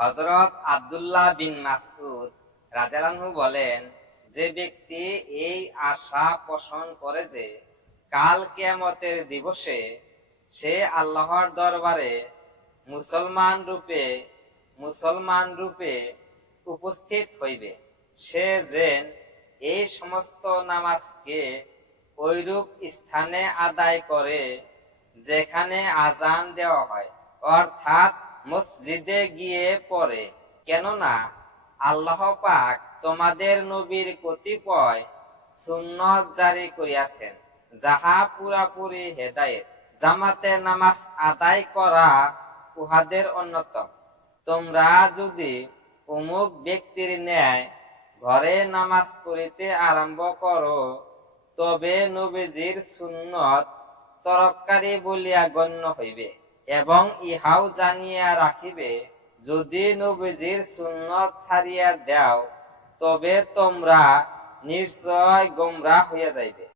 হজরত আব্দুল্লাহ বিন মাসউদ রাজালানহু বলেন, যে ব্যক্তি এই আশা পোষণ করে যে কাল কেয়ামতের দিবসে সে আল্লাহর দরবারে মুসলমান রূপে মুসলমান রূপে উপস্থিত হইবে। সে যেন এই সমস্ত নামাজকে ঐরূপ স্থানে আদায় করে যেখানে আজান দেওয়া হয়। অর্থাৎ মসজিদে গিয়ে পড়ে, কেননা আল্লাহ পাক তোমাদের নবীর কতিপয় সুন্নত জারি করিয়াছেন, যাহা পুরাপুরি হেদায়েত। জামাতে নামাজ আদায় করা উহাদের অন্যতম। তোমরা যদি অমুক ব্যক্তির ন্যায় ঘরে নামাজ পড়িতে আরম্ভ করো, তবে নবীজির সুন্নত তরকারি বলিয়া গণ্য হইবে। এবং ইহাও জানিয়া রাখিবে, যদি নবীজির সুন্নত ছাড়িয়া দাও, তবে তোমরা নিশ্চয় গোমরা হইয়া যাইবে।